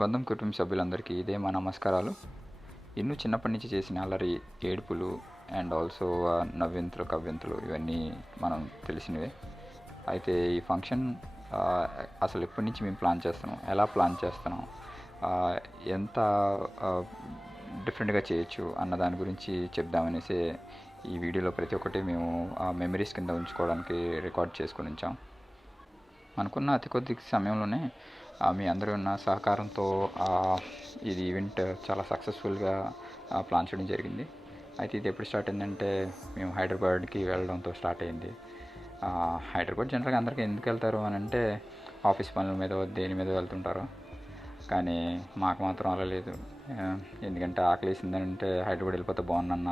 బంధం కుటుంబ సభ్యులందరికీ ఇదే మా నమస్కారాలు. ఇన్ను చిన్నప్పటి నుంచి చేసిన అల్లరి, ఏడుపులు అండ్ ఆల్సో నవ్వింతలు, కవ్వింతలు ఇవన్నీ మనం తెలిసినవే. అయితే ఈ ఫంక్షన్ అసలు ఎప్పటి నుంచి మేము ప్లాన్ చేస్తున్నాం, ఎలా ప్లాన్ చేస్తున్నాం, ఎంత డిఫరెంట్గా చేయొచ్చు అన్న దాని గురించి చెప్దామనేసి ఈ వీడియోలో ప్రతి ఒక్కటి మేము మెమరీస్ కింద ఉంచుకోవడానికి రికార్డ్ చేసుకొని ఉంచాం. అనుకున్న అతి కొద్ది సమయంలోనే మీ అందరూ ఉన్న సహకారంతో ఇది ఈవెంట్ చాలా సక్సెస్ఫుల్గా ప్లాన్ చేయడం జరిగింది. అయితే ఇది ఎప్పుడు స్టార్ట్ అయిందంటే, మేము హైదరాబాద్కి వెళ్ళడంతో స్టార్ట్ అయింది. హైదరాబాద్ జనరల్గా అందరికీ ఎందుకు వెళ్తారు అని అంటే, ఆఫీస్ పనుల మీద దేని మీద వెళ్తుంటారు. కానీ మాకు మాత్రం అలా లేదు. ఎందుకంటే ఆకలి వేసిందంటే హైదరాబాద్ వెళ్ళిపోతే బాగుందన్న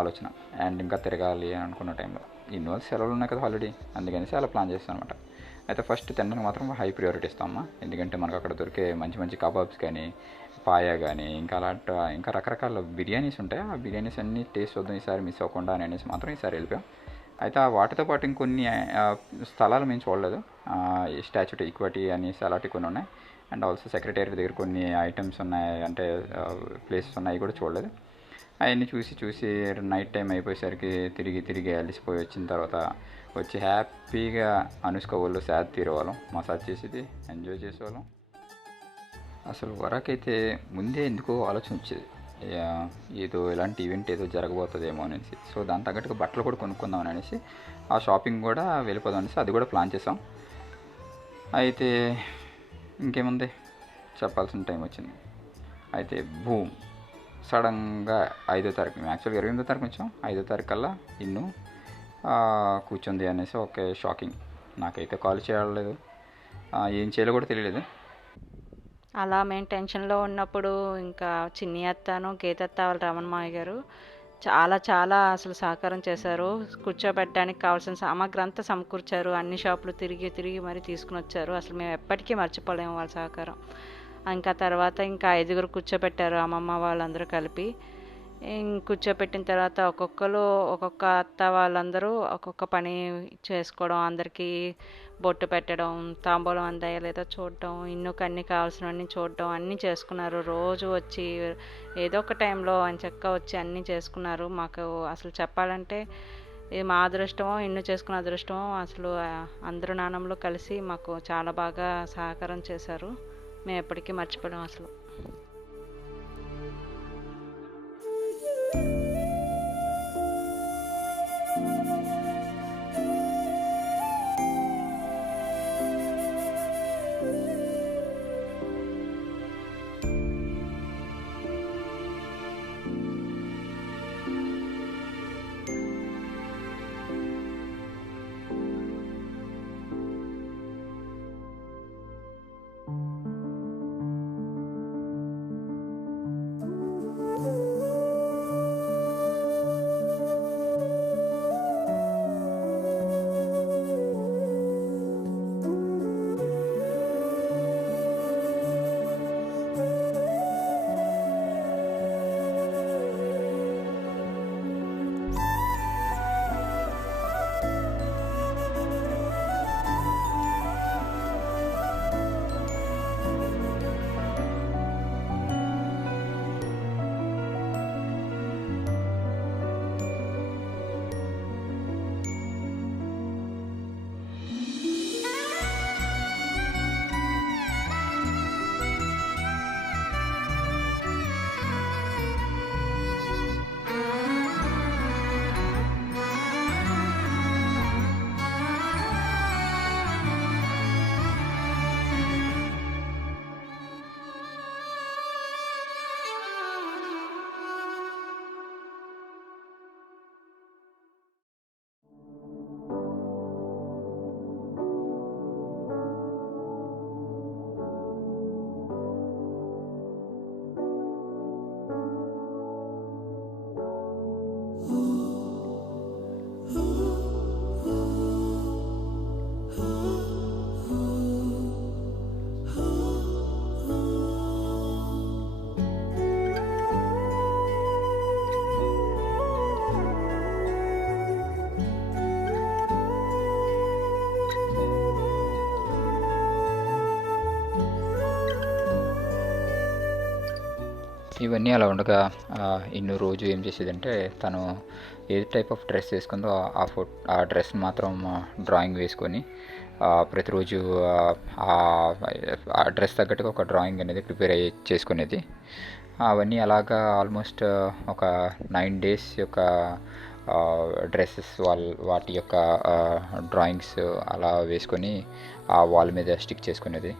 ఆలోచన, అండ్ ఇంకా తిరగాలి అని అనుకున్న టైంలో ఇన్ని సెలవులు ఉన్నాయి కదా ఆల్రెడీ, అందుకనేసి అలా ప్లాన్ చేస్తాం అనమాట. అయితే ఫస్ట్ తినడానికి మాత్రం హై ప్రియారిటీ ఇస్తామమ్మా. ఎందుకంటే మనకు అక్కడ దొరికే మంచి మంచి కబాబ్స్ కానీ, పాయా కానీ, ఇంకా రకరకాల బిర్యానీస్ ఉంటాయి. ఆ బిర్యానీస్ అన్నీ టేస్ట్ వద్దాం ఈసారి మిస్ అవ్వకుండా అనేసి మాత్రం ఈసారి వెళ్ళిపోయాం. అయితే వాటితో పాటు ఇంకొన్ని స్థలాలు మేము చూడలేదు. స్టాచ్యూ ఆఫ్ ఈక్విటీ అనేసి అలాంటివి కొన్ని ఉన్నాయి. అండ్ ఆల్సో సెక్రటేరియట్ దగ్గర కొన్ని ఐటమ్స్ ఉన్నాయి, అంటే ప్లేసెస్ ఉన్నాయి, కూడా చూడలేదు. అవన్నీ చూసి నైట్ టైం అయిపోయేసరికి తిరిగి అలసిపోయి వచ్చిన తర్వాత వచ్చి హ్యాపీగా అనుష్క వాళ్ళు శాద్ తీరేవాళ్ళం, మసాజ్ చేసేది, ఎంజాయ్ చేసేవాళ్ళం. అసలు వరకైతే ముందే ఎందుకో ఆలోచన వచ్చేది, ఏదో ఇలాంటి ఈవెంట్ ఏదో జరగబోతుందేమో అనేసి. సో దాని తగ్గట్టుగా బట్టలు కూడా కొనుక్కుందాం అనేసి, ఆ షాపింగ్ కూడా వెళ్ళిపోదాం అనేసి అది కూడా ప్లాన్ చేసాం. అయితే ఇంకేముంది, చెప్పాల్సిన టైం వచ్చింది. అయితే భూమ్ సడన్గా 5వ తారీఖు, మేము యాక్చువల్గా 28వ తారీఖు వచ్చాం, 5వ తారీఖు కల్లా ఇన్ను కూర్చుంది అనేసి ఓకే షాకింగ్. నాకైతే కాల్ చేయలేదు, ఏం చేయాలో కూడా తెలియలేదు. అలా మేము టెన్షన్లో ఉన్నప్పుడు ఇంకా చిన్ని అత్తను, గీతత్త వాళ్ళ రమణమాయ గారు చాలా అసలు సహకారం చేశారు. కూర్చోబెట్టడానికి కావాల్సిన సామాగ్రి అంతా సమకూర్చారు. అన్ని షాపులు తిరిగి మరీ తీసుకుని వచ్చారు. అసలు మేము ఎప్పటికీ మర్చిపోలేము వాళ్ళ సహకారం. ఇంకా తర్వాత ఇంకా 5గురు కూర్చోబెట్టారు, అమ్మమ్మ వాళ్ళందరూ కలిపి. కూర్చోపెట్టిన తర్వాత ఒక్కొక్క అత్త వాళ్ళందరూ ఒక్కొక్క పని చేసుకోవడం, అందరికీ బొట్టు పెట్టడం, తాంబూలం అందాయా లేదా చూడడం, ఇన్నుకు అన్నీ కావాల్సినవన్నీ చూడడం, అన్నీ చేసుకున్నారు. రోజు వచ్చి ఏదో ఒక టైంలో చక్కగా వచ్చి అన్నీ చేసుకున్నారు. మాకు అసలు చెప్పాలంటే ఇది మా అదృష్టమో, ఇన్ను చేసుకున్న అదృష్టమో. అసలు అందరూ నాన్నమ్మలు కలిసి మాకు చాలా బాగా సహకారం చేశారు. మేము ఎప్పటికీ మర్చిపోలేం అసలు. ఇవన్నీ అలా ఉండగా ఇన్ని రోజు ఏం చేసేదంటే తను ఏ టైప్ ఆఫ్ డ్రెస్ వేసుకుందో ఆ డ్రెస్ మాత్రం డ్రాయింగ్ వేసుకొని ప్రతిరోజు ఆ డ్రెస్ తగ్గట్టుగా ఒక డ్రాయింగ్ అనేది ప్రిపేర్ అయ్యి చేసుకునేది. అవన్నీ అలాగా ఆల్మోస్ట్ ఒక 9 days యొక్క డ్రెస్సెస్ వాటి యొక్క డ్రాయింగ్స్ అలా వేసుకొని ఆ వాల్ మీద స్టిక్ చేసుకునేది.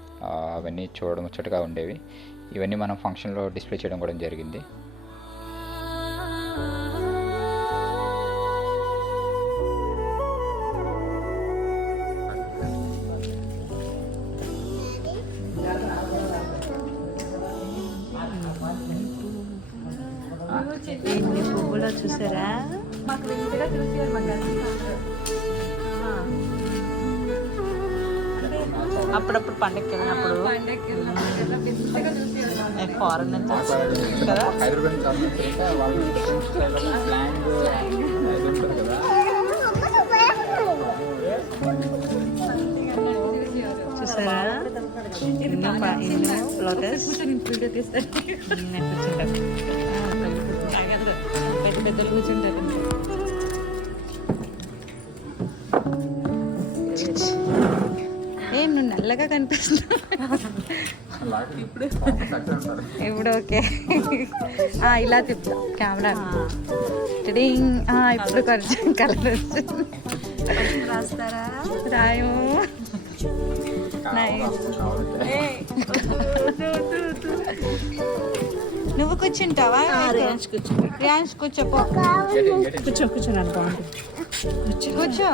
అవన్నీ చూడడం ముచ్చటగా ఉండేవి. ఇవన్నీ మనం ఫంక్షన్లో డిస్ప్లే చేయడం కూడా జరిగింది. ఎన్ని పువ్వులో చూసారా? అప్పుడప్పుడు పండగకి వెళ్ళినప్పుడు ఫారెన్ నుంచి వస్తుంది కదా. చూసారా ఎన్నో లోటస్ పెద్ద పెద్దలు కూర్చుంటారు. ఏం నువ్వు నల్లగా కనిపిస్తున్నావు ఇప్పుడు. ఓకే ఇలా తిప్పుతా కెమెరా. ఇప్పుడు కొంచెం కలర్ వచ్చింది. రాస్తారా? రాయు. నువ్వు కూర్చుంటావా? రియాన్స్ కూర్చోపో. కూర్చోన్నాను. బాగుంటుంది. కూర్చో.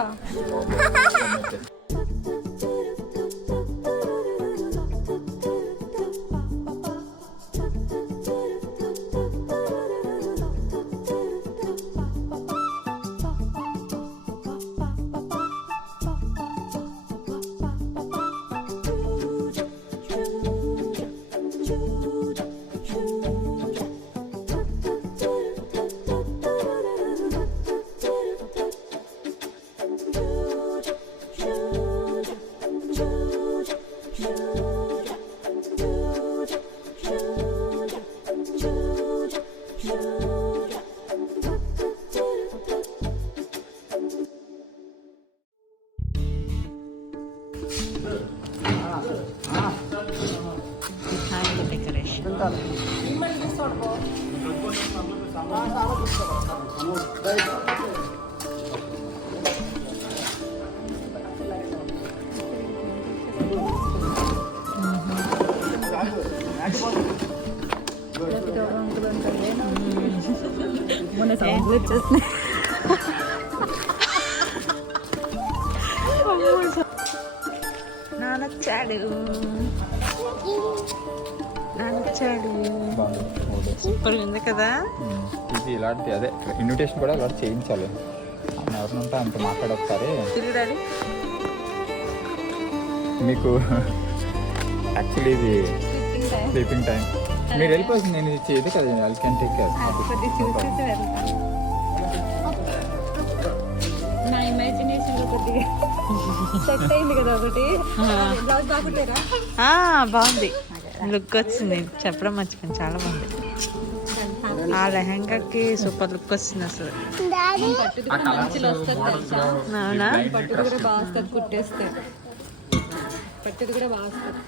నానొచ్చాడు. సూపర్ ఉంది కదా. ఇది ఇలాంటి అదే ఇన్విటేషన్ కూడా ఇలా చేయించాలి. ఎవరిని ఉంటే అంత మాట్లాడొకసారి. మీకు యాక్చువల్లీ ఇది స్లీపింగ్ టైం. మీరు వెళ్ళిపోతుంది. నేను ఇది చేయదు కదా. I can take care. నా ఇమాజినేషన్ కొద్దిగా సెట్ అయింది కదా. ఒకటి బాగుంది. లుక్ వచ్చింది. చెప్పడం మర్చిపోయింది. చాలా బాగుంది. ఆ లెహంగాకి సూపర్ లుక్ వస్తుంది అసలు. అవునా? పట్టుది కూడా బాగా వస్తుంది. కుట్టేస్తే పట్టుది కూడా బాగా వస్తుంది.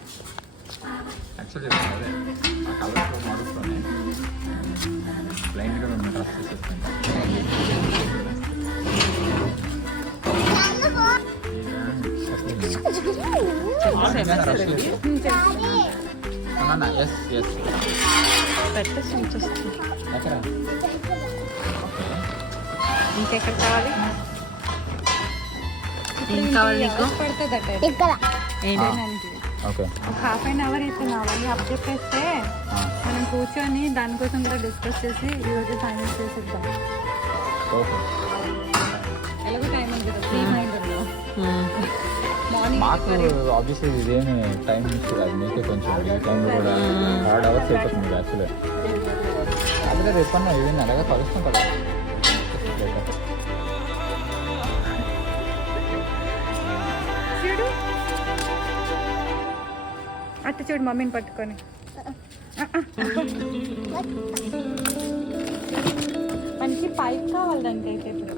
ఇంకెక్కడ కావాలి? ఏం కావాలి నీకు? ఓకే. ఒక ½ hour అయితే కావాలి. అప్ చెప్పేస్తే మనం కూర్చొని దానికోసం కూడా డిస్కస్ చేసి ఈరోజు ఫైనల్ చేసేద్దాం. ఎలాగో టైం ఉంది కదా. ఫ్రీ మైండ్ ఉన్నాం. మాకు ఆబ్వియస్లీ ఇదేమి టైం అది మీకే కొంచెం ఈ టైంలో కూడా 3 hours అయిపోతుంది యాక్చువల్లీ. అదే రేపన్నా ఈవెన్ అలాగే కలుస్తాం కదా. అట్ట చూడు మమ్మీని పట్టుకొని. మనకి పైప్ కావాలి దానికి అయితే ఇప్పుడు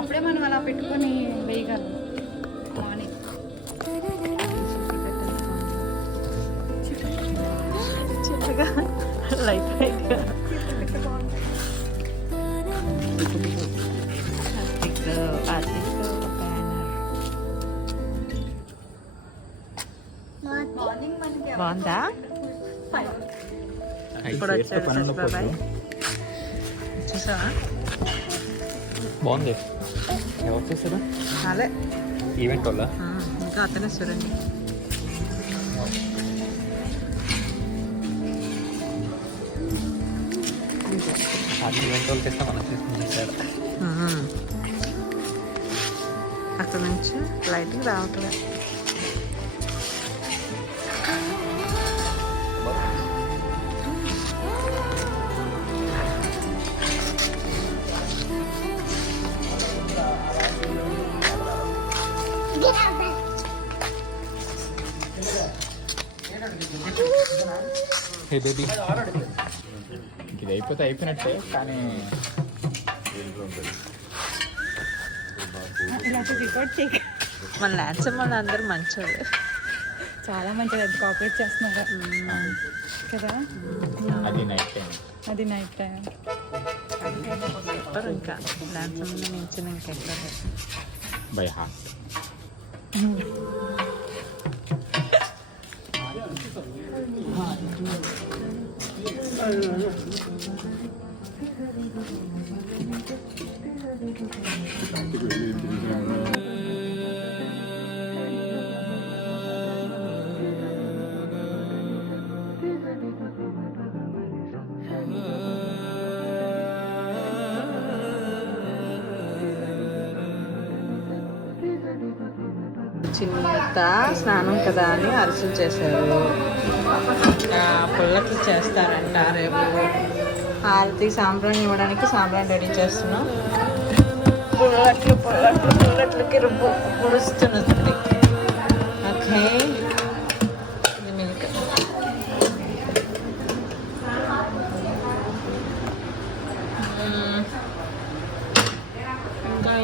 అప్పుడే మనం అలా పెట్టుకొని వేయగలం మార్నింగ్. చిన్నగా లైట్ లైట్గా బాగుందా? ఇప్పుడు వచ్చాడు బాబాయ్, చూసావా? బాగుంది. ఎవరు చూసారా? అదే ఈవెంట్ వల్ల ఇంకా అతనే చూడండి. ఈవెంట్ వాళ్ళకి ఇస్తే మనం చేసుకుని సార్. అక్కడ నుంచి లైటింగ్ రావట్లేదు. హే బేబీ, ఇది అయిపోతే అయిపోయినట్టే, కానీ ఇలాంటి రికార్డ్ చేయ మన ల్యాన్స్ వాళ్ళు అందరూ మంచోళ్ళు, చాలా మంచిగా అది కోఆపరేట్ చేస్తున్నారు కదా. అది నైట్ టైం. అది నైట్ టైం చెప్పరు. ఇంకా ల్యాన్స్ ముందు మించిన ఇంకెక్కడ బై హార్ట్. చిన్నత స్నానం కదా అని అరిసెలు చేశారు. పుల్లట్లు చేస్తారంట రేపు. హారతి సాంబ్రాణి ఇవ్వడానికి సాంబ్రాణి రెడీ చేస్తున్నాం. పుల్లట్లకి రుబ్బు పుడుస్తున్నది. ఓకే, ఇది మిల్క్. ఇంకా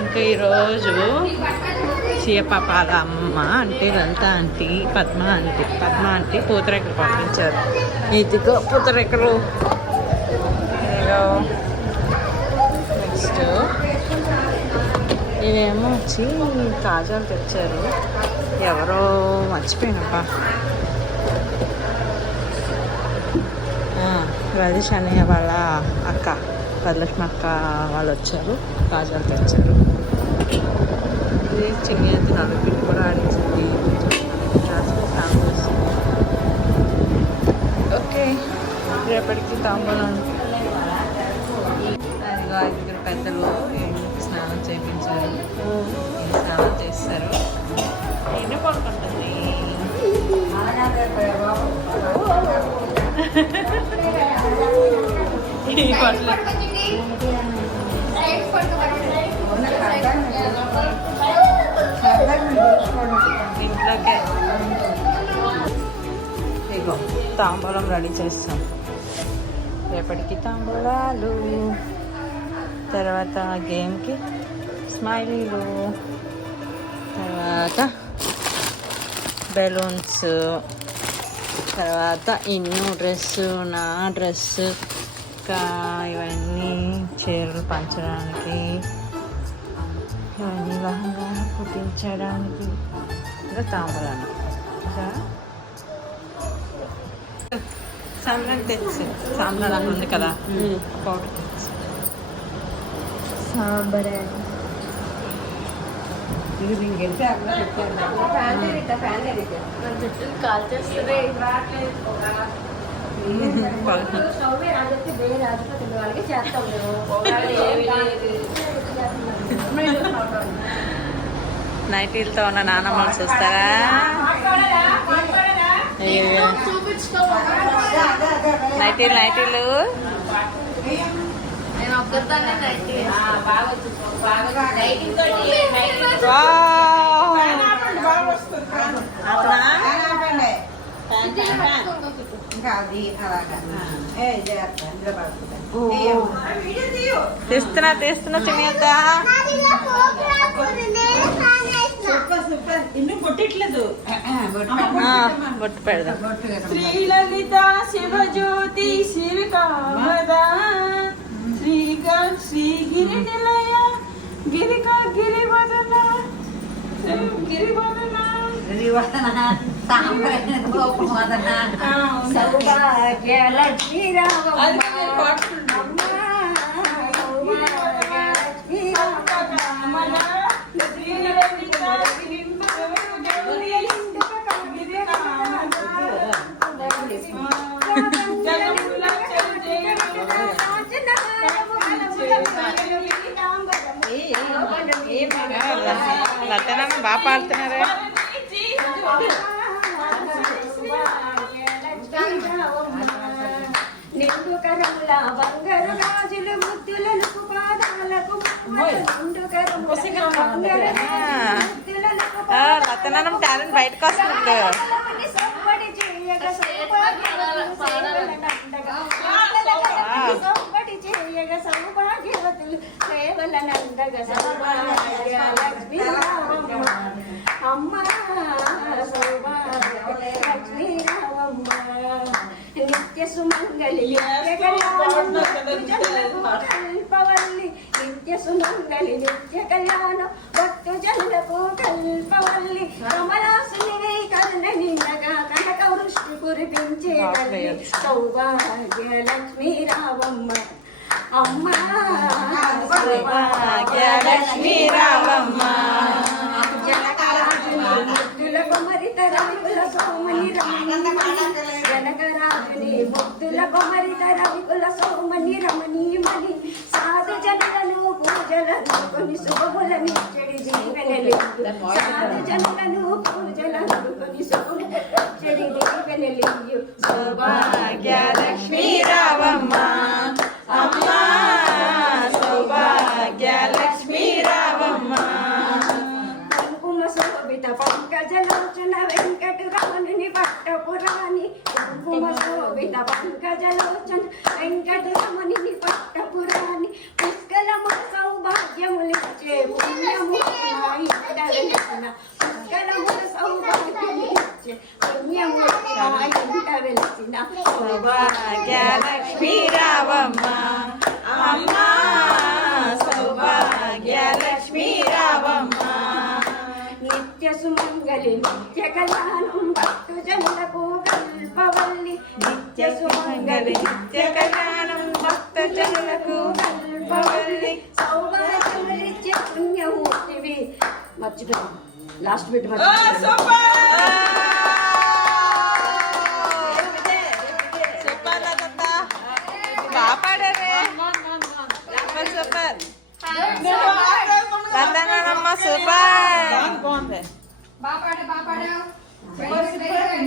ఇంకా ఈరోజు సీయపాపాల అమ్మ అంటే లలిత ఆంటీ, పద్మ ఆంటీ పూతరేకలు పంపించారు. ఇదిగో పూతరేకలు. నెక్స్ట్ ఇవేమో వచ్చి కాజాలు తెచ్చారు. ఎవరో మర్చిపోయినప్పా. రాజేష్ అన్నయ్య వాళ్ళ అక్క వరలక్ష్మి అక్క వాళ్ళు వచ్చారు, కాజాలు తెచ్చారు. ఇది చిన్ని అయితే నలుగురికి కూడా ఆడించింది. ఓకే, రేపటికి తాంబూలం. అదిగో 5 పెద్దలు స్నానం చేయించారు. స్నానం చేస్తారు. ఎన్ని పడుకుంటుంది ఈ పట్ల. ఇంట్లోకే ఇగో తాంబూలం రెడీ చేస్తాం. రేపటికి తాంబూలాలు, తర్వాత గేమ్కి స్మైలీలు, తర్వాత బెలూన్స్, తర్వాత ఇన్ను డ్రెస్సు, నా డ్రెస్సు, ఇంకా ఇవన్నీ చీరలు పంచడానికి, ఇవన్నీ లహంగా కుట్టించడానికి, ఇంకా తాంబూలానికి. సాంబ్రాన్ తెచ్చి సాంబ్రాన్ ఉంది కదా పౌడర్ తెచ్చి సాంబార్ కాల్ చేస్తుంది. నైటీలతో ఉన్న నానమ్మలు చూస్తారా? నైటీలు తీస్తున్నా తీస్తున్నా చిన్నత బొట్టు పెడదాం. శ్రీలలిత శివజ్యోతి శివకామద శ్రీగిరి నిలయ గిరిక గిరివదన గిరివదన లతనమ్మ బాగా పాడుతున్నారే. నిండు కరముల బంగారు గాజులు ముద్దులను పాదాలకు నిండు కరముల బంగారు ముద్దులకు లతనమ్మ టాలెంట్ బయటకు వస్తుంది. సవ్వడి చేయగా సవ్వడి చేయగా సౌభాగ్యవతులు సేవల నందగ సౌభాగ్యలక్ష్మీ అమ్మ సౌభాగ్యలక్ష్మీ రామమ్మ నిత్య సుమంగళి కల్పవల్లి నిత్య సుమంగళి నిత్య కళ్యాణ భక్తు జనులకు కల్పవల్లి కమలాసుని కరుణని నగా కనక వృష్టి కురిపించే సౌభాగ్యలక్ష్మీ రామమ్మ అమ్మ సౌభాగ్యలక్ష్మీ రామమ్మ ముద్దుల కొమరిత రవికుల సోమని జనకరాజుని ముద్దుల కొమరిత రవికుల సోమని రమణీమణి సాధు జనులను పూజలను కొన్ని శుభములనిచ్చడి దీవెనలిందు సాధు జనులను పూజలను కొన్ని శుభములనిచ్చడి దీవెనలిందు సౌభాగ్యలక్ష్మీ రామమ్మ అమ్మ సౌభాగ్యలక్ష్మీ రామమ్మ కుంకుమ శోభిత పంకజలోచన వెంకటరమణుని పట్టపురాణి కుంకుమ శోభిత పంకజలోచన వెంకటరమణుని పట్టపురాణి పుష్కలము సౌభాగ్యములిచ్చే పుణ్యమూర్తి పుష్కలము సౌభాగ్యములిచ్చే పుణ్యమూర్తి వెలిసిన సౌభాగ్యలక్ష్మీ రామమ్మ అమ్మ సౌభాగ్యలక్ష్మీ రామమ్మ నిత్య సుమంగళి నిత్య కళ్యాణం భక్తు జనులకు కల్పవల్లి నిత్య సుమంగళి నిత్య కళ్యాణం భక్త జనులకు కల్పవల్లి సౌభాగ్యములిచ్చే పుణ్యమూర్తివి మర్చిపోయాం లాస్ట్ బిట్ బాగా పాడారే. సూపర్ సూపర్ లతనమ్మ సూపర్.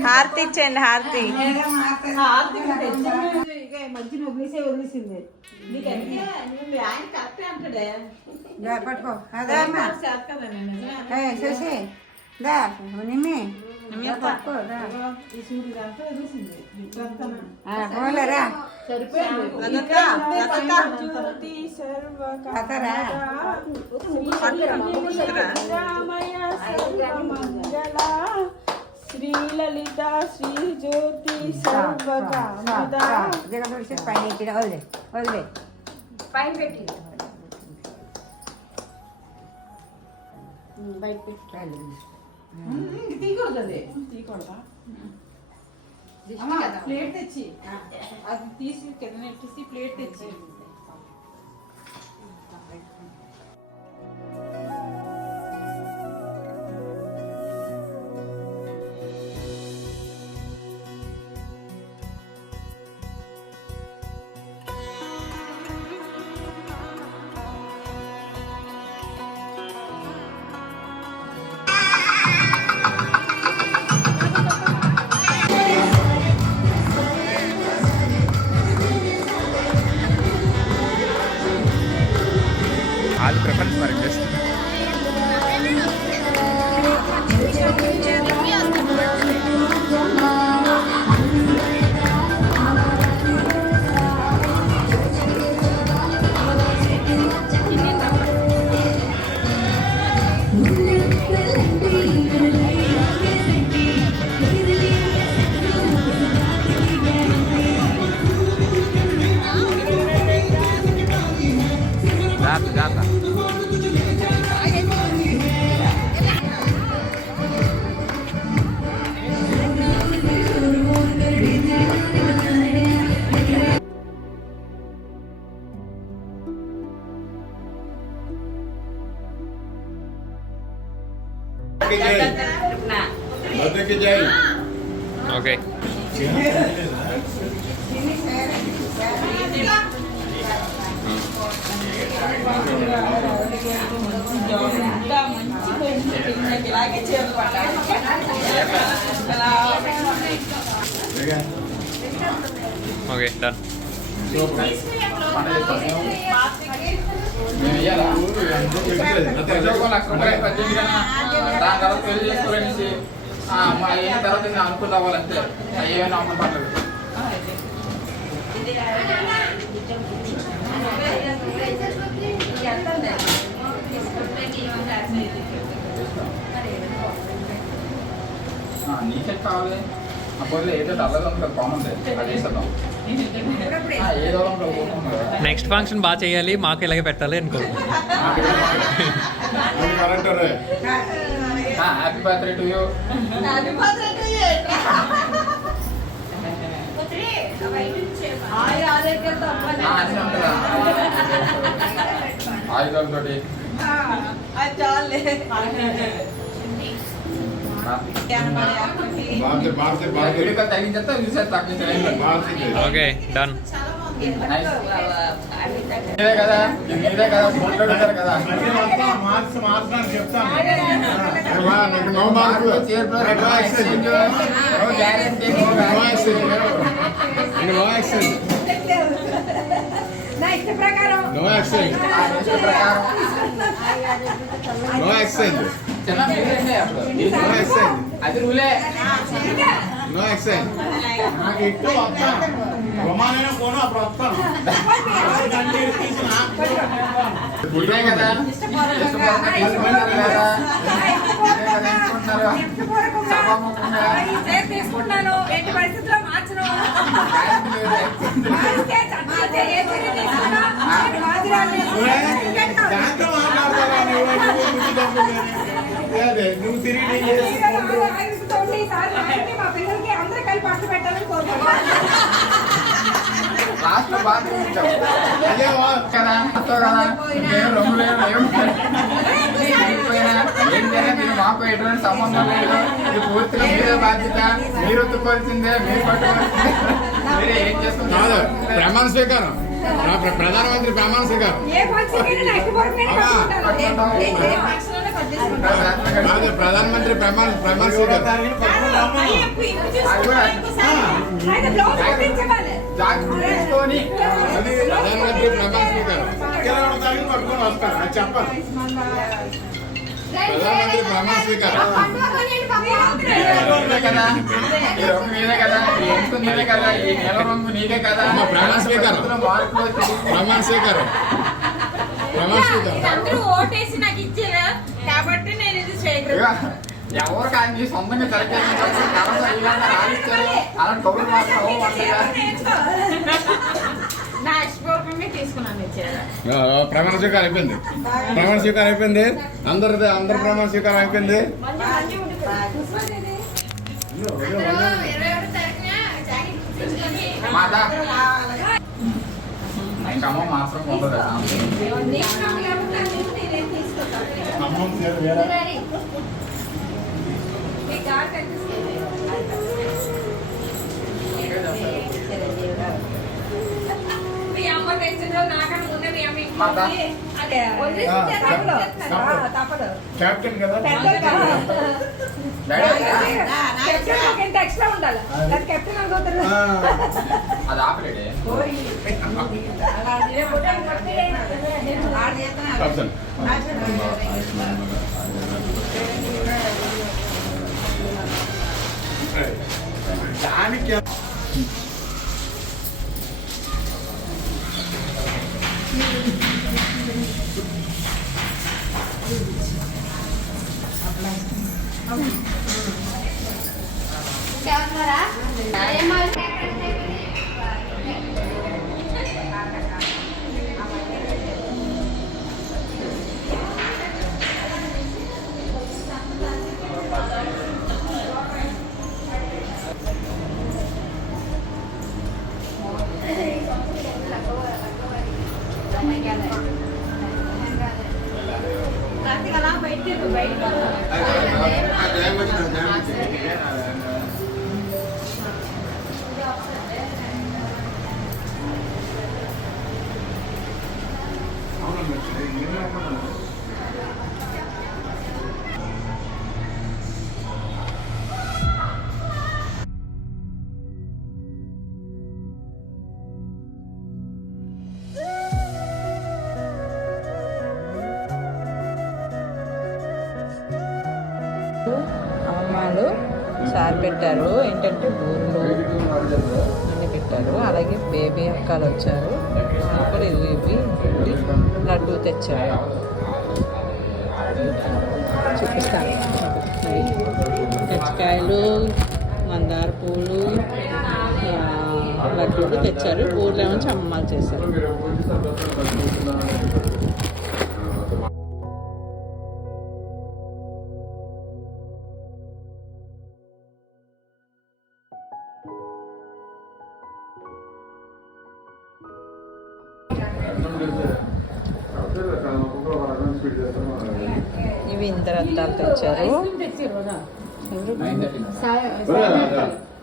హారతి ఇచ్చేయండి హారతి. పట్టుకో అదే అమ్మా చూసి దా నిమ్మి పట్టుకో పోలేరా అతరా శ్రీలలిత శ్రీ జ్యోతి సర్వకామద పైన వదిలే వదిలే పైన పెట్టి బయట పెట్టి ప్లేట్ తెచ్చి అది తీసి కింద నెట్టేసి ప్లేట్ తెచ్చి వాళ్ళ ప్రిఫరెన్స్ మరి జస్ట్ జాగ్రత్త ఓకే ఓకే డన్ దాని తర్వాత పెళ్లి చేసుకోవాలనేసి అయిన తర్వాత నేను అనుకుని అవ్వాలంటే ఏమైనా అమ్మ పడలేదు. నీకెట్ కావాలి అప్పుడు ఏదో అల్లది ఉంది కదా కామన్ అది వేసేద్దాం. ఏదో నెక్స్ట్ ఫంక్షన్ బాగా చేయాలి, మాకు ఇలాగే పెట్టాలి అనుకో. Happy birthday to you. ఆయుధాలతో తగ్గించేస్తా ఓకే డన్. మీరే కదా మీరే కదా మాట్లాడుతారు కదా అది రూలే నో ఎక్స్చేంజ్ నాకు ఎక్కువ వస్తాను రొమానైనా పోను అప్పుడు వస్తాను ఇదే కదా తీసుకుంటున్నాను ఎట్టి పరిస్థితుల్లో మార్చను దాంతో మాట్లాడతావా నువ్వు తిరిగి మా పిల్లలకి అందరూ కలిపి పట్టు పెట్టాలని కోరుకుంటున్నాను. లాస్ట్ బాగా అదే కదా కదా నేను రంగులు ఏం జరిగినా మీరు మాకు ఎటువంటి సంబంధం లేదు. ఇది పూర్తిగా మీరే బాధ్యత. మీరు ఒత్తుకోవాల్సిందే, మీరు పట్టుకోవాల్సిందే. మీరు ఏం చేస్తున్నారు? ప్రమాణ స్వీకారం ప్రధానమంత్రి ప్రమాణ స్వీకారం ప్రధానమంత్రి ప్రమాణ స్వీకారం జాగ్రత్తని ప్రధానమంత్రి ప్రమాణ స్వీకారం పట్టుకొని వస్తాను అది చెప్పాలి. ప్రధానమంత్రి ప్రమాణ స్వీకారం నీదే కదా, ఈ రంగు నీదే కదా, ఈ ఎంకు నీదే కదా, ఈ నెల రంగు నీదే కదా. ప్రమాణ స్వీకారం మార్పులు ప్రమాణ స్వీకారం ప్రమాణ స్వీకారం అందరూ ఓటేసి నాకు ఇచ్చారు కాబట్టి నేను ఇది చేయగలను. ఎవరు కానీ నీ సొంతంగా జరిగేది అలాంటి కబుర్లు మాత్రం నా ఇష్టపూర్వకంగా తీసుకున్నాను ఇచ్చారు. ప్రమాణ స్వీకారం అయిపోయింది. ప్రమాణ స్వీకారం అయిపోయింది. అందరి ప్రమాణ స్వీకారం అయిపోయింది. మాదా ఇంకమ్మ మాత్రం ఉండదు. మీ అమ్మ తెచ్చిందో నాకన్నా ముందే మీ అమ్మ మాత. అదే తప్పదు కెప్టెన్ కదా పెద్దలు కదా. డాడీ, కెప్టెన్ ఒక ఇంత ఎక్స్ట్రా ఉండాలి అది కెప్టెన్ అనుకోతారు అది ఆపలేడే అబ్సెంట్. దానికి అమ్మమ్మలు సార్ పెట్టారు ఏంటంటే బూరెలు అన్నీ పెట్టారు. అలాగే బేబీ అక్కలు వచ్చారు. అక్కడ ఇవి లడ్డు తెచ్చారు. చూపిస్తాను. ఇవి తెచ్చకాయలు, మందార పూలు, లడ్డూలు తెచ్చారు. ఊర్లో ఏమో అమ్మమ్మలు చేశారు. ఇవి ఇంద్రత్తాలు తెచ్చారు.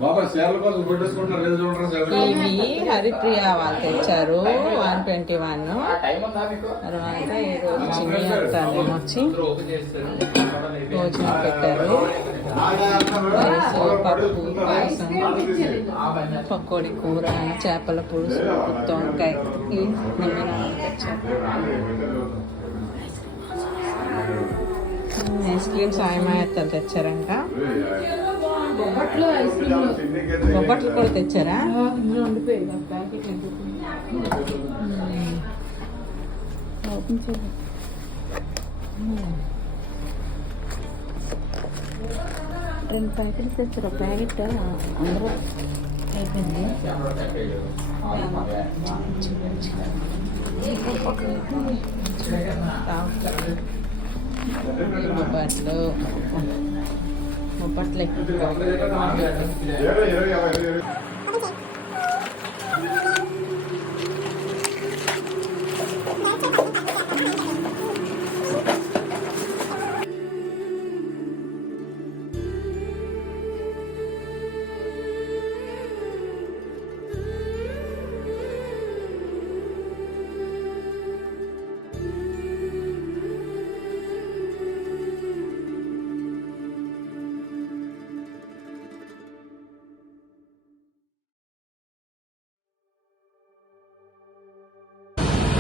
బాబా షేర్ల కోసం పెట్టేసుకుంటున్నారు. రేపు చూడండి ఇవి హరిప్రియ వాళ్ళు తెచ్చారు 121. తర్వాత ఈరోజు చిన్ని అత్తాలు వచ్చి భోజనం పెట్టారు. రైస్, పప్పు, పాయసం, పకోడీ కూర, చేపల పులుసు, గుత్తి వంకాయ ఇవి నిమ్మనాలు తెచ్చారు. Ice cream సాయమాయత్తలు తెచ్చారంట. బొబ్బట్లు కూడా తెచ్చారా? రెండు ప్యాకెట్లు తెచ్చారు. ప్యాకెట్ అందరూ అయిపోయింది. బొబ్బట్లు బొబ్బట్లు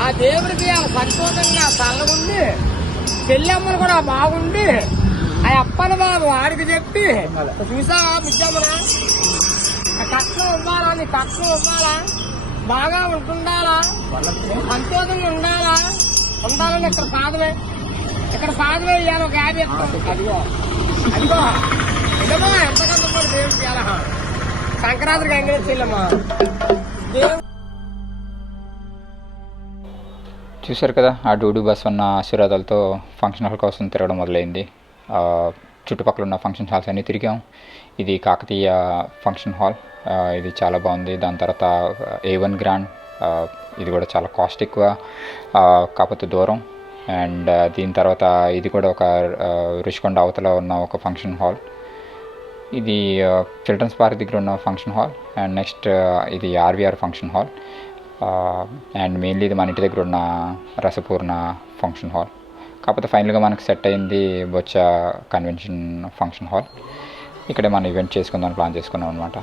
ఆ దేవుడికి సంతోషంగా చల్లగుండి చెల్లెమ్మలు కూడా బాగుండి ఆ అప్పని బాబు వాడికి చెప్పి చూసావా బుజ్జమ్మన కట్నం ఇవ్వాలా, నీ కట్నం ఇవ్వాలా, బాగా ఉంటుండాలా, సంతోషంగా ఉండాలని ఇక్కడ పాదమే ఇవ్వాలి. ఒక 50 ఇస్తాం. అదిగో ఇదమ్మా ఎంతకంత కూడా దేవుడికి ఇవ్వాలా. సంక్రాంతికి ఎంగేజ్ చెల్లెమ్మా దేవుడు. చూశారు కదా, ఆ డూడు బసవన్న ఆశీర్వాదాలతో ఫంక్షన్ హాల్ కోసం తిరగడం మొదలైంది. చుట్టుపక్కల ఉన్న ఫంక్షన్ హాల్స్ అన్నీ తిరిగాం. ఇది కాకతీయ ఫంక్షన్ హాల్, ఇది చాలా బాగుంది. దాని తర్వాత A1 గ్రాండ్, ఇది కూడా చాలా కాస్ట్ ఎక్కువ, కాకపోతే దూరం. అండ్ దీని తర్వాత ఇది కూడా ఒక రుషికొండ అవతల ఉన్న ఒక ఫంక్షన్ హాల్. ఇది చిల్డ్రన్స్ పార్క్ దగ్గర ఉన్న ఫంక్షన్ హాల్. అండ్ నెక్స్ట్ ఇది RVR function hall. And mainly ఇది మన ఇంటి దగ్గర ఉన్న రసపూర్ణ ఫంక్షన్ హాల్. కాకపోతే ఫైనల్గా మనకు సెట్ అయింది బొచ్చ కన్వెన్షన్ ఫంక్షన్ హాల్. ఇక్కడే మనం ఈవెంట్ చేసుకుందామని ప్లాన్ చేసుకున్నాం అనమాట.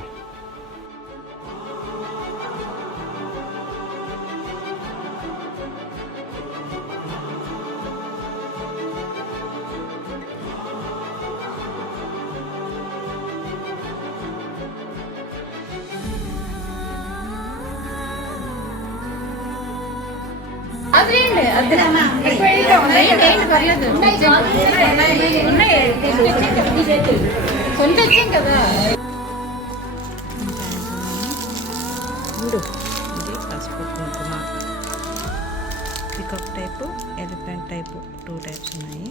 ఇది పసుపు కుంకుమ, pickup type, elephant type 2 types ఉన్నాయి.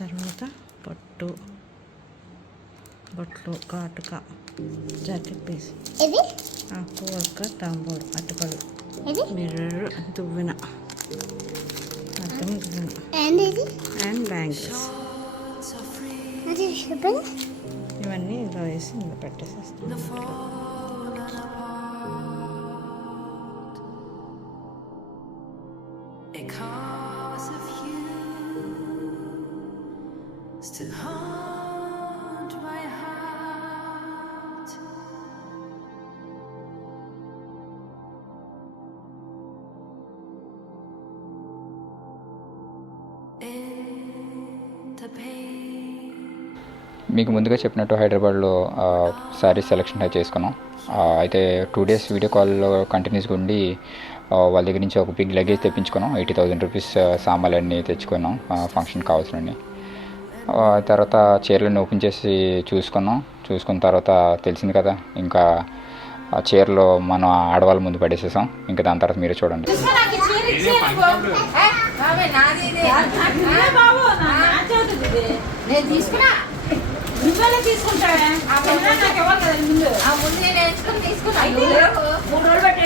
తర్వాత బొట్లు, కాటుక, జాకెట్ పీస్, ఆకు ఒక్క తాంబూరు, అటుపలు, మిర్రర్, దువ్వెన, అద్దం దువ్వెన అండ్ బ్యాంగిల్స్. ఇవన్నీ ఇలా వేసి ఇందులో పెట్టేసేస్తాం. మీకు ముందుగా చెప్పినట్టు హైదరాబాద్లో శారీ సెలెక్షన్ చేసుకున్నాం. అయితే 2 days వీడియో కాల్లో కంటిన్యూస్గా ఉండి వాళ్ళ దగ్గర నుంచి ఒక బిగ్ లగేజ్ తెప్పించుకున్నాం. 80,000 రూపీస్ సామాన్లన్నీ తెచ్చుకున్నాం ఫంక్షన్ కావాల్సినవి. తర్వాత చీరలను ఓపెన్ చేసి చూసుకున్న తర్వాత తెలిసింది కదా, ఇంకా ఆ చీరలో మనం ఆడవాళ్ళ ముందు పడేసేసాం. ఇంకా దాని తర్వాత మీరే చూడండి. నేను తీసుకున్నా, నువ్వే తీసుకుంటావే. నాకు ఇవ్వాలి కదా ముందు. ముందు నేను ఎంచుకుని తీసుకున్నా. 3 రోజులు పెట్టి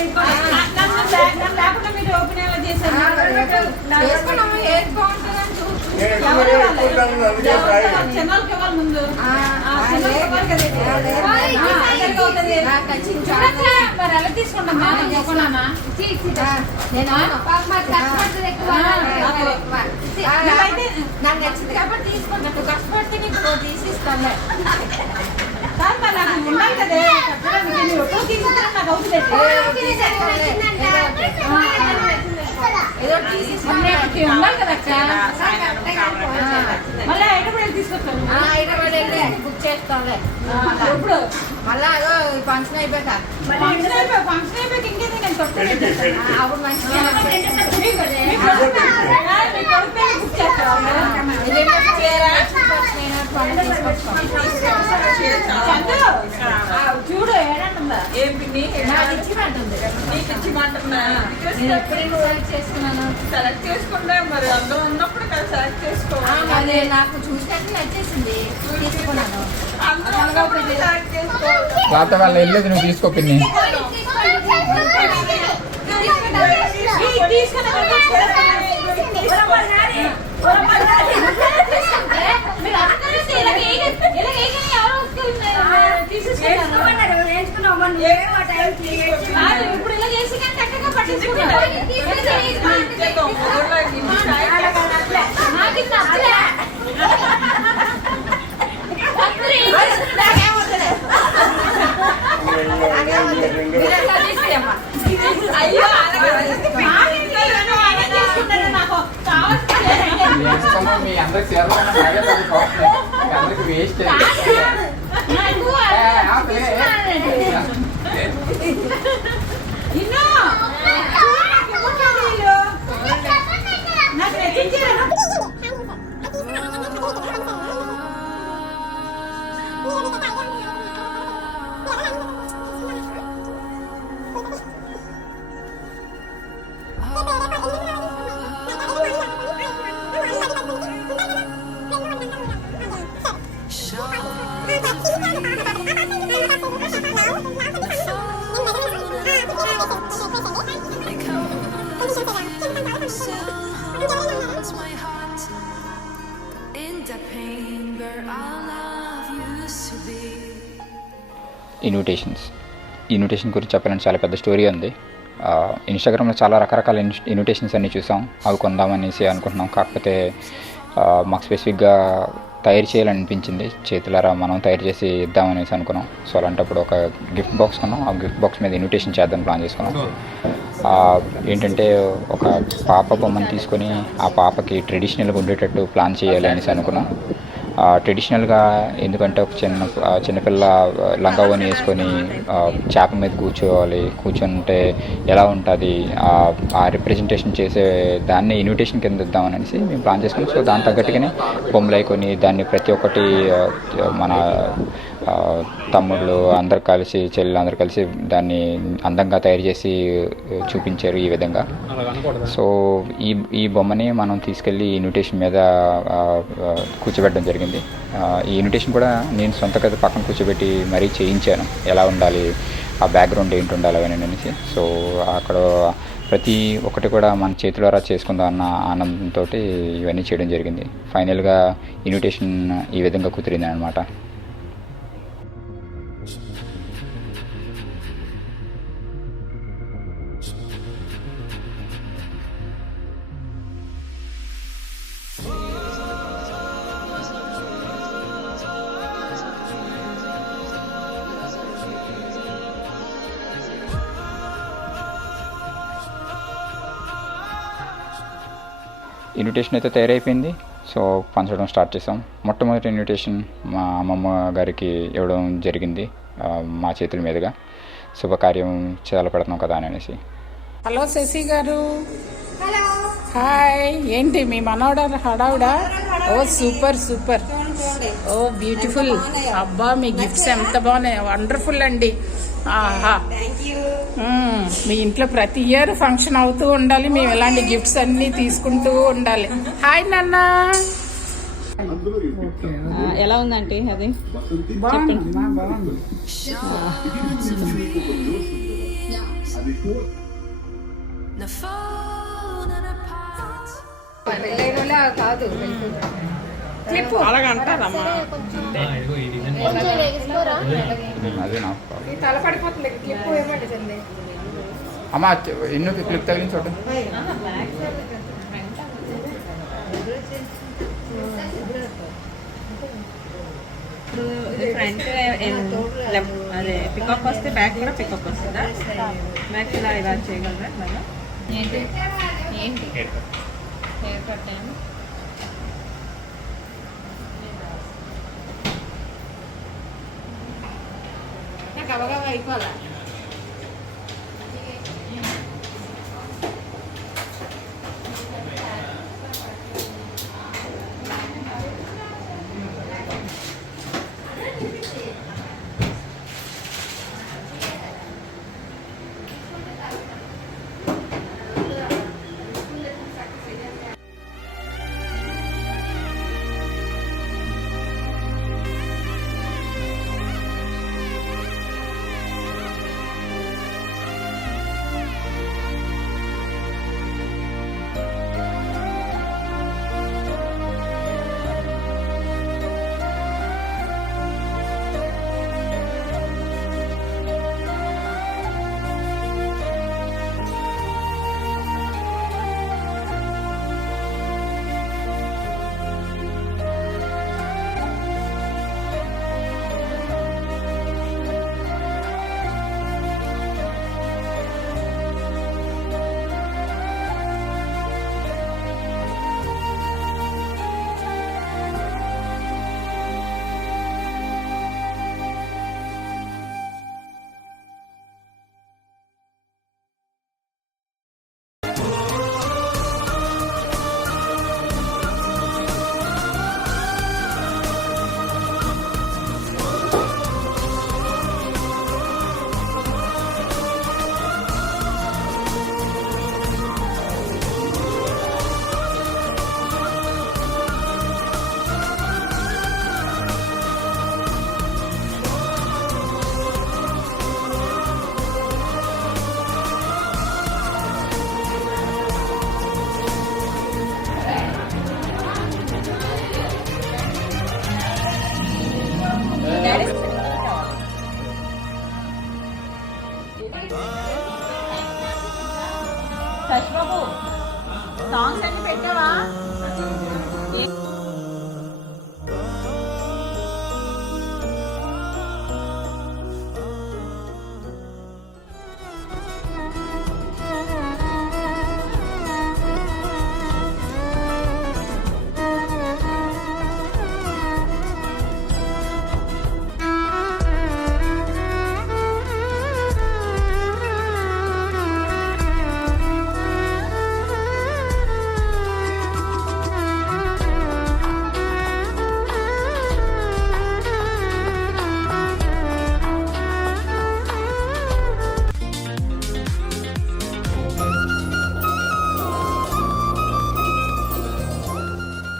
లేకుండా మీరు ఓపెన్ ఎలా చేశారు? చేసుకున్నాము. ఏది బాగుంటుందని చిన్నకి ఇవ్వాలి ముందు. మరి ఎలా తీసుకుంటాం? నాకు నచ్చింది కాబట్టి తీసుకుంటా. నువ్వు కష్టపడితే నీకు తీసిస్తాను. ఉండాలి కదా, నాకు అవుతుంది. ఏదో ఉండాలి కదా అక్క. మళ్ళీ హైదరాబాద్ తీసుకొస్తాను. హైదరాబాద్ వెళ్ళి బుక్ చేస్తాంలే. ఇప్పుడు మళ్ళీ అదో ఫంక్షన్ అయిపోయాక ఇంకేది నేను తొట్టలేదు. అప్పుడు మంచిగా బుక్ చేస్తాను. చూడు ఏడంటుందా? ఏం పిన్ని ఇచ్చిమంటుంది. నీకు ఇచ్చిమంటున్నా. నేను ఎప్పుడు సెలెక్ట్ చేసుకున్నాను. సెలెక్ట్ చేసుకుంటే మరి అందరూ ఉన్నప్పుడు కదా సెలెక్ట్ చేసుకో. అదే నాకు చూసినట్టు నచ్చేసింది, తీసుకున్నాను. రాత వాళ్ళ వెళ్ళేది నువ్వు తీసుకో పిన్ని. ఇప్పుడు ఇలా చేసి చక్కగా పట్టించుకుంటా. అయ్యో మీ అందరికి అందరికి వేస్ట్. ఇన్విటేషన్ గురించి చెప్పాలంటే చాలా పెద్ద స్టోరీ ఉంది. ఇన్స్టాగ్రామ్లో చాలా రకరకాల ఇన్విటేషన్స్ అన్నీ చూసాం, అవి కొందామనేసి అనుకుంటున్నాం. కాకపోతే మాకు స్పెసిఫిక్గా తయారు చేయాలనిపించింది, చేతులారా మనం తయారు చేసి ఇద్దామనేసి అనుకున్నాం. సో అలాంటప్పుడు ఒక గిఫ్ట్ బాక్స్ కొన్నాం. ఆ గిఫ్ట్ బాక్స్ మీద ఇన్విటేషన్ చేద్దాం ప్లాన్ చేసుకున్నాం. ఏంటంటే ఒక పాప బొమ్మను తీసుకొని ఆ పాపకి ట్రెడిషనల్గా ఉండేటట్టు ప్లాన్ చేయాలి అనేసి అనుకున్నాం. ట్రెడిషనల్గా ఎందుకంటే ఒక చిన్నపిల్ల లంగా ఓని వేసుకొని చేప మీద కూర్చుంటే ఎలా ఉంటుంది, ఆ రిప్రజెంటేషన్ చేసే దాన్ని ఇన్విటేషన్ కింద ఇద్దామని అనేసి మేము ప్లాన్ చేసుకున్నాం. సో దాని తగ్గట్టుగానే బొమ్మలు అయికొని దాన్ని ప్రతి ఒక్కటి మన తమ్ముళ్ళు అందరు కలిసి, చెల్లెలు అందరు కలిసి దాన్ని అందంగా తయారు చేసి చూపించారు ఈ విధంగా. సో ఈ బొమ్మని మనం తీసుకెళ్ళి ఇన్విటేషన్ మీద కూర్చోబెట్టడం జరిగింది. ఈ ఇన్విటేషన్ కూడా నేను సొంతగా పక్కన కూర్చోబెట్టి మరీ చేయించాను, ఎలా ఉండాలి, ఆ బ్యాక్గ్రౌండ్ ఏంటి ఉండాలి అవన్నీ అనేసి. సో అక్కడ ప్రతి ఒక్కటి కూడా మన చేతులారా చేసుకుందాం అన్న ఆనందంతో ఇవన్నీ చేయడం జరిగింది. ఫైనల్గా ఇన్విటేషన్ ఈ విధంగా కుదిరింది అనమాట. ఇన్విటేషన్ అయితే తయారైపోయింది. సో పంచడం స్టార్ట్ చేసాం. మొట్టమొదటి ఇన్విటేషన్ మా అమ్మమ్మ గారికి ఇవ్వడం జరిగింది మా చేతుల మీదుగా. శుభకార్యం చేయాలపడుతున్నాం కదా అని అనేసి. హలో శశి గారు. హాయ్. ఏంటి మీ మనవడా హడావుడా? ఓ సూపర్ సూపర్, ఓ బ్యూటిఫుల్. అబ్బా మీ గిఫ్ట్స్ ఎంత బాగున్నాయి, వండర్ఫుల్ అండి. ఆహా, మీ ఇంట్లో ప్రతి ఇయర్ ఫంక్షన్ అవుతూ ఉండాలి, మేము ఇలాంటి గిఫ్ట్స్ అన్నీ తీసుకుంటూ ఉండాలి. హాయ్ నాన్న. ఎలా ఉందంటే అది అలాగ అంటారమ్మా. అదే నా తల పడిపోతుంది, క్లిప్ ఏమంటుంది? అమ్మ ఎన్నో క్లిప్ తగిలిన చోట ఫ్రంట్ అదే పికప్ వస్తే బ్యాక్ కూడా పికప్ వస్తుందా? బ్యాక్ ఇలా ఇలా చేయగలరా? ఏంటి ఏంటి హెయిర్ కట్ నాకు అవగా అయిపోవాలా?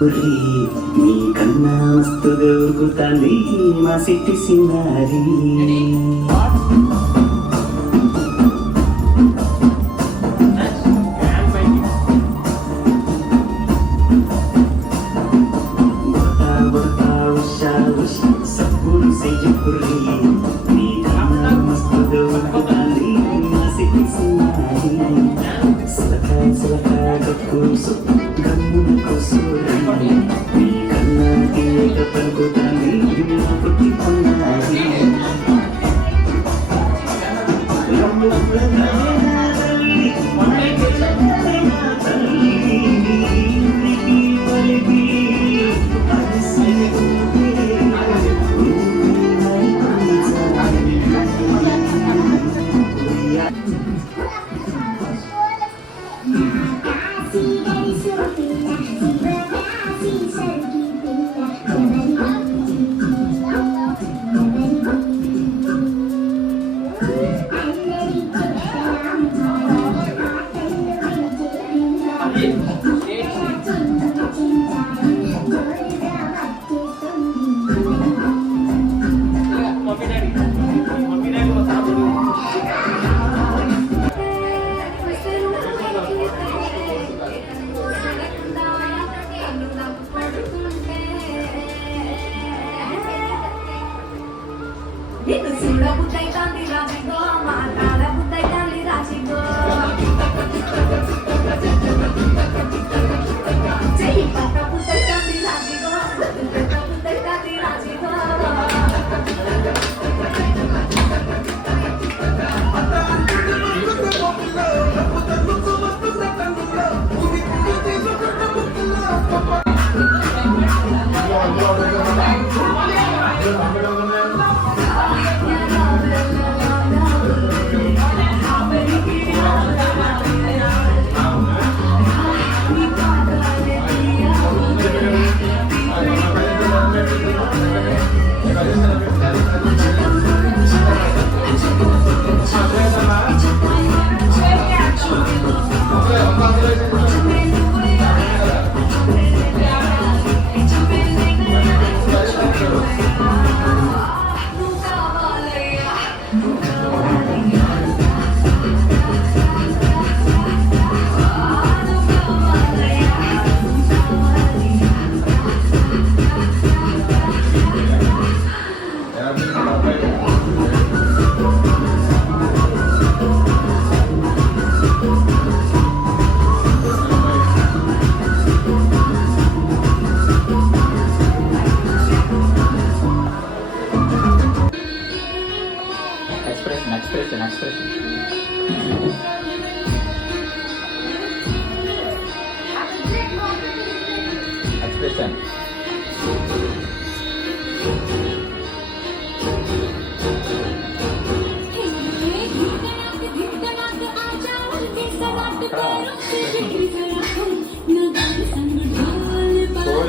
నీ కన్నా మస్తుగా ఉరుకుతాంది మా సిట్టి సినారి. సబ్బులు సెయ్యకుర్రి నీ కన్నా మస్తుగా ఉరుకుతాంది మా సిట్టి సినారి. సలకా సలకా కూసు గమ్మున కూసూరి నీ కన్నా తీయక పలుకుతాంది మా పుట్టి పొన్నారి.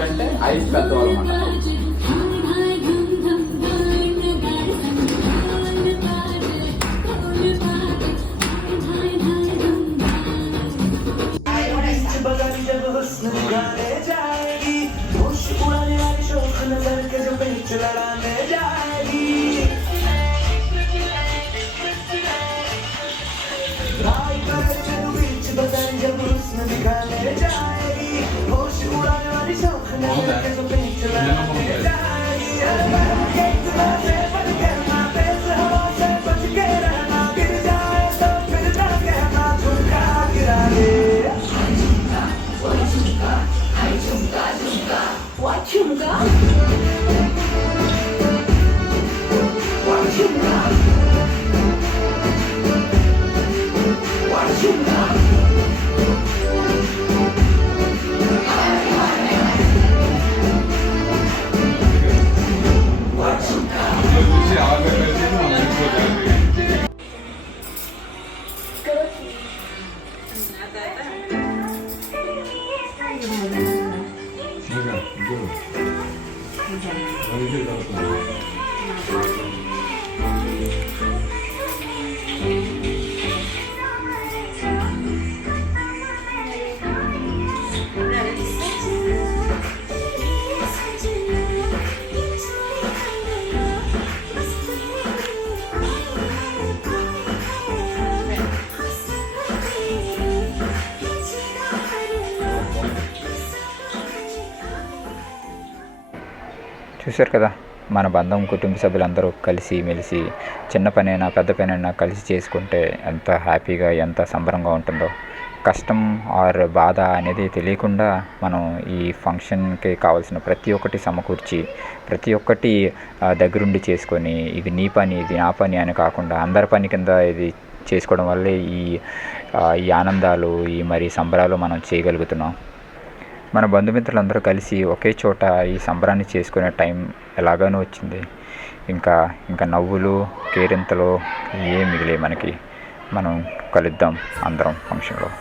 అంటే ఐస్ పెద్దవాళ్ళు అన్నమాట. చూశారు కదా, మన బంధం కుటుంబ సభ్యులందరూ కలిసి మెలిసి చిన్న పనైనా పెద్ద పనైనా కలిసి చేసుకుంటే ఎంత హ్యాపీగా ఎంత సంబరంగా ఉంటుందో. కష్టం ఆర్ బాధ అనేది తెలియకుండా మనం ఈ ఫంక్షన్కి కావాల్సిన ప్రతి ఒక్కటి సమకూర్చి ప్రతి ఒక్కటి దగ్గరుండి చేసుకొని ఇది నీ పని ఇది నా పని అని కాకుండా అందరి పని కింద ఇది చేసుకోవడం వల్లే ఈ ఆనందాలు ఈ మరి సంబరాలు మనం చేయగలుగుతున్నాం. మన బంధుమిత్రులందరూ కలిసి ఒకే చోట ఈ సంబరాన్ని చేసుకునే టైం ఎలాగానో వచ్చింది. ఇంకా నవ్వులు కేరింతలు ఏం మిగిలే మనకి. మనం కలుద్దాం అందరం ఫంక్షన్లో.